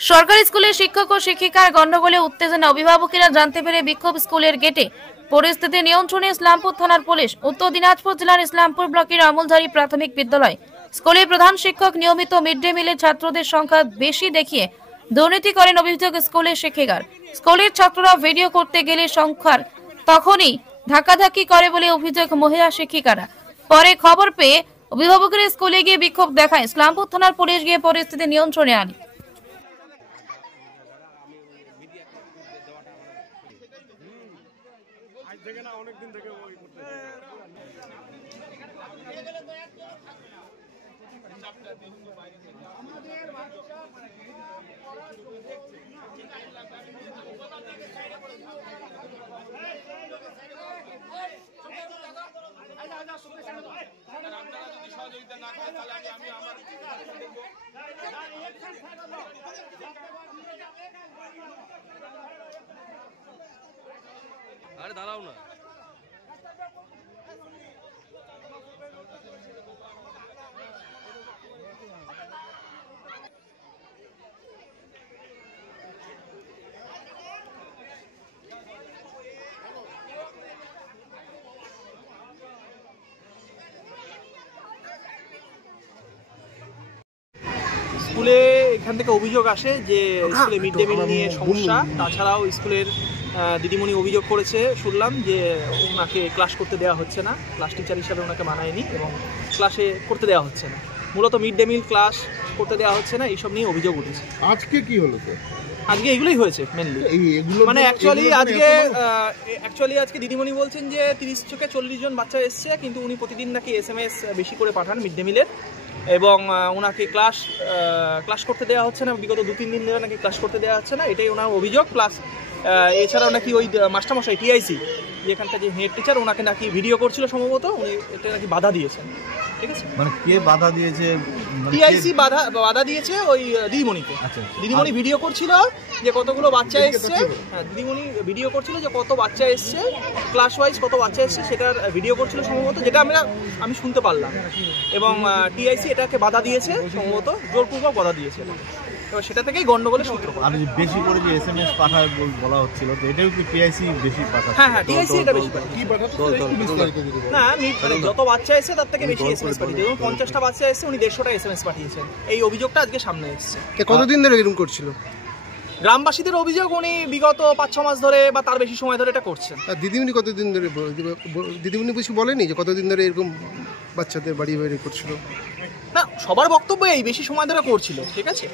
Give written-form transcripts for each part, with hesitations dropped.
সরকারি স্কুলের শিক্ষক ও শিক্ষিকার গন্ডগোলে উত্তেজনা, অভিভাবকেরা জানতে পেরে বিক্ষোভ স্কুলের গেটে। পরিস্থিতি নিয়ন্ত্রণে ইসলামপুর থানার পুলিশ। উত্তর দিনাজপুর জেলার ইসলামপুর ব্লকের আমলঝারি প্রাথমিক বিদ্যালয় স্কুলের প্রধান শিক্ষক নিয়মিত মিড ডে মিলে ছাত্রদের সংখ্যা বেশি দেখিয়ে দুর্নীতি করেন অভিযোগ স্কুলের শিক্ষিকার। স্কুলের ছাত্ররা ভিডিও করতে গেলে সংখ্যার তখনই ধাক্কাধাক্কি করে বলে অভিযোগ মহিলা শিক্ষিকারা। পরে খবর পেয়ে অভিভাবকেরা স্কুলে গিয়ে বিক্ষোভ দেখায়। ইসলামপুর থানার পুলিশ গিয়ে পরিস্থিতি নিয়ন্ত্রণে আনে। আরে দাঁড়াও না। স্কুলে এখান থেকে অভিযোগ আসে যে স্কুলে মিড ডে মিল নিয়ে সমস্যা। তাছাড়াও স্কুলের দিদিমণি অভিযোগ করেছে, শুনলাম যে ওনাকে ক্লাস করতে দেওয়া হচ্ছে না, ক্লাস টিচার হিসাবে ওনাকে মানায়নি এবং ক্লাসে করতে দেওয়া হচ্ছে না, মূলত মিড ডে মিল ক্লাস করতে দেওয়া হচ্ছে না, এইসব নিয়ে অভিযোগ উঠেছে। আজকে কি হলো স্যার? আজকে এগুলোই হয়েছে মেনলি। মানে অ্যাকচুয়ালি আজকে দিদিমণি বলছেন যে 30 থেকে 40 জন বাচ্চা এসছে, কিন্তু উনি প্রতিদিন নাকি SMS বেশি করে পাঠান মিড ডে মিলের, এবং ওনাকে ক্লাস করতে দেওয়া হচ্ছে না, বিগত 2-3 দিন ধরে নাকি ক্লাস করতে দেওয়া হচ্ছে না, এটাই ওনার অভিযোগ। প্লাস এছাড়াও নাকি ওই মাস্টারমশাই TIC যেখানকার যে হেড টিচার, ওনাকে নাকি ভিডিও করছিল সম্ভবত, উনি এটা নাকি বাধা দিয়েছেন। ঠিক আছে, মানে কে বাধা দিয়েছে? TIC বাধা দিয়েছে ওই দিদিমণিকে। দিদিমণি ভিডিও করছিল যে কতগুলো বাচ্চা এসছে, হ্যাঁ দিদিমণি ভিডিও করছিল যে কত বাচ্চা এসছে, ক্লাস ওয়াইজ কত বাচ্চা এসছে সেটার ভিডিও করছিল সম্ভবত, যেটা আমি শুনতে পারলাম। এবং TIC এটাকে বাধা দিয়েছে, সম্ভবত জোরপূর্বক বাধা দিয়েছে। এবার সেটা থেকেই গন্ডগোলের সূত্র। আর বেশি করে যে SMS পাঠায় বলা হচ্ছিল, তো এটাও কি TIC বেশি পাঠায়? হ্যাঁ TIC এটা বেশি পাঠায়। কি পাঠাতো না, মানে যত বাচ্চা এসে তার থেকে বেশি SMS পাঠিয়েছে। যেমন 50টা বাচ্চা এসে উনি 150টা SMS পাঠিয়েছেন। এই অভিযোগটা আজকে সামনে এসেছে। কতদিন ধরে এরকম করছিল? গ্রামবাসীদের অভিযোগ উনি বিগত 5-6 মাস ধরে বা তার বেশি সময় ধরে এটা করছেন। দিদিমণি কতদিন ধরে, দিদিমণি কিছু বলেনি যে কতদিন ধরে এরকম বাচ্চাদের বাড়ি বাইরে করছিল? না, সবার বক্তব্য এই বেশি সময় ধরে করছিল। ঠিক আছে,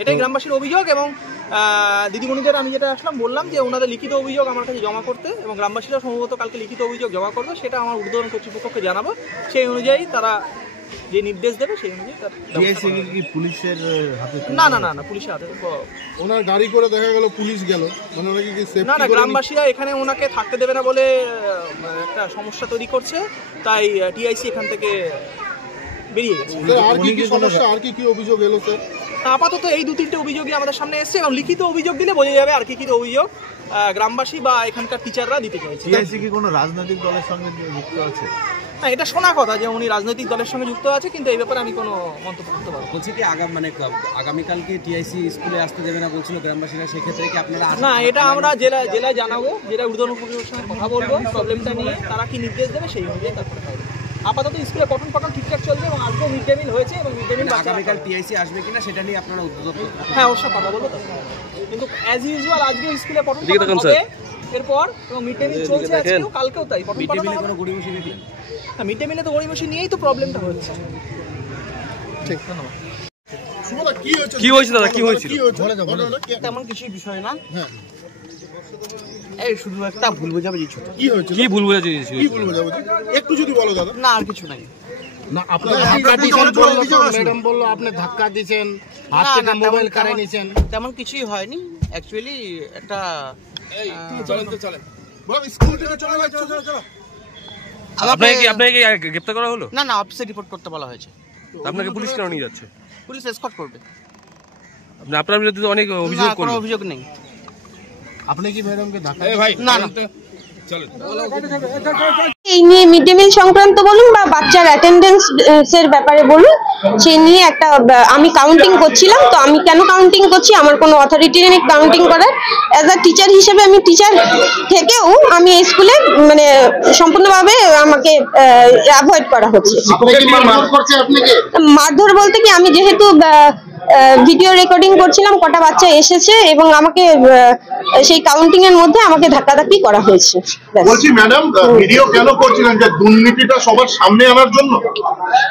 এটাই গ্রামবাসীর অভিযোগ। এবং দিদিমণিদের আমি যেটা আসলাম বললাম যে ওনাদের লিখিত অভিযোগ আমার কাছে জমা করতে, এবং গ্রামবাসীরা সম্ভবত কালকে লিখিত অভিযোগ জমা করবে, সেটা আমার ঊর্ধ্বতন কর্তৃপক্ষকে জানাবো। সেই অনুযায়ী তারা যে নির্দেশ দেবে সেই অনুযায়ী পুলিশের হাতে? না পুলিশের হাতে। ওনার গাড়ি করে দেখা গেল পুলিশ গেল, মানে ওনাকে কি সেফটি? না, গ্রামবাসীরা এখানে ওনাকে থাকতে দেবে না বলে একটা সমস্যা তৈরি করছে, তাই TIC এখান থেকে বেরিয়ে গেছে। আর কি কি সমস্যা, আর কি কি অভিযোগ এলো স্যার? আপাতত এই 2-3টে অভিযোগই আমাদের সামনে এসেছে, এবং লিখিত অভিযোগ দিলে বোঝা যাবে আর কি কি অভিযোগ গ্রামবাসী বা এখানকার টিচাররা দিতে চাইছে। TIC কি কোনো রাজনৈতিক দলের সঙ্গে যুক্ত আছে? হ্যাঁ, এটা শোনা কথা যে উনি রাজনৈতিক দলের সঙ্গে যুক্ত আছে, কিন্তু এই ব্যাপারে আমি কোনো মন্তব্য করতে পারবো না। বলছি কি আগামীকালকে TIC স্কুলে আসতে দেবে না বলছিল গ্রামবাসীরা, সেই ক্ষেত্রে কি আপনারা? না, এটা আমরা জেলায় জানাবো, যেটা ঊর্ধ্বতন কর্তৃপক্ষের সঙ্গে কথা বলবো প্রবলেমটা নিয়ে, তারা কি নির্দেশ দেবে সেই অনুযায়ী তারপরে হবে। আপাতত স্কুলে পঠন ঠিকঠাক চলবে, এবং আজকেও মিড ডে মিল হয়েছে, এবং মিড ডে মিল আগামীকাল TIC আসবে কিনা সেটা নিয়ে আপনারা উদ্যোগ? হ্যাঁ, অবশ্যই কথা বলবো। কিন্তু অ্যাজ ইউজুয়াল আজকে স্কুলে পঠন হবে এরপর, এবং মিড ডে মিল চলছে আজকেও, কালকেও তাই। মিড ডে মিলে কোনো গড়িমসি নেই? না, মিড ডে মিলে তো গড়িমসি নিয়েই তো প্রবলেমটা হচ্ছে। ঠিক, ধন্যবাদ। কি হয়েছে দাদা, কি হয়েছিল? তেমন কিছুই বিষয় না, এই শুধু একটা ভুল বোঝাবুঝি ছিল। কি হয়েছে? কি ভুল বোঝাবুঝি? একটু যদি বলো দাদা। না, আর কিছু নাই। না, ম্যাডাম বললো আপনি ধাক্কা দিয়েছেন, হাত থেকে মোবাইল কাড়ে নিয়েছেন, তেমন কিছুই হয়নি। অ্যাকচুয়ালি একটা আপনাকে গ্রেফতার করা হলো? না, অফিসে রিপোর্ট করতে বলা হয়েছে। আপনাকে পুলিশ কেন নিয়ে যাচ্ছে? পুলিশ এসকর্ট করবে। আপনার বিরুদ্ধে অনেক অভিযোগ? কোনো অভিযোগ নেই। আপনি কি ম্যাডামকে ধাক্কা? না। এই নিয়ে মিড ডে মিল সংক্রান্ত বলুন বা বাচ্চার অ্যাটেন্ডেন্স এর ব্যাপারে বলুন, সেই নিয়ে একটা আমি কাউন্টিং করছিলাম। তো আমি কেন কাউন্টিং করছি, আমার কোনো অথরিটি নেই কাউন্টিং করার। অ্যাজ আ টিচার হিসেবে, আমি টিচার থেকেও আমি এই স্কুলে মানে সম্পূর্ণভাবে আমাকে অ্যাভয়েড করা হচ্ছে। মারধর বলতে কি, আমি যেহেতু ভিডিও রেকর্ডিং করছিলাম, কটা বাচ্চা এসেছে এবং আমাকে সেই কাউন্টিং এর মধ্যে আমাকে ধাক্কাধাক্কি করা হয়েছে। বলছি ম্যাডাম, ভিডিও কেন করছিলেন? যে দুর্নীতিটা সবার সামনে আনার জন্য?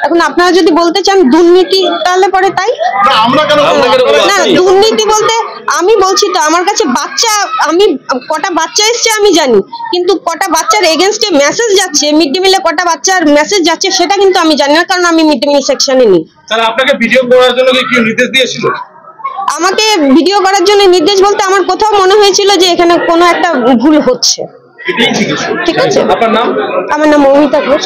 এখন আপনারা যদি বলতে চান দুর্নীতি, তাহলে পরে তাই। না, দুর্নীতি বলতে আমি বলছি তো, আমার কাছে বাচ্চা, আমি কটা বাচ্চা এসছে আমি জানি, কিন্তু কটা বাচ্চার এগেনস্টে মেসেজ যাচ্ছে, মিড ডে মিলে কটা বাচ্চার মেসেজ যাচ্ছে সেটা কিন্তু আমি জানি না, কারণ আমি মিড ডে মিল সেকশনে নেই। তাহলে আপনাকে ভিডিও করার জন্য কি নির্দেশ দিয়েছিল? আমাকে ভিডিও করার জন্য নির্দেশ বলতে আমার কোথাও মনে হয়েছিল যে এখানে কোনো একটা ভুল হচ্ছে। ঠিক আছে। আপনার নাম? আমার নাম মৌমিতা ঘোষ।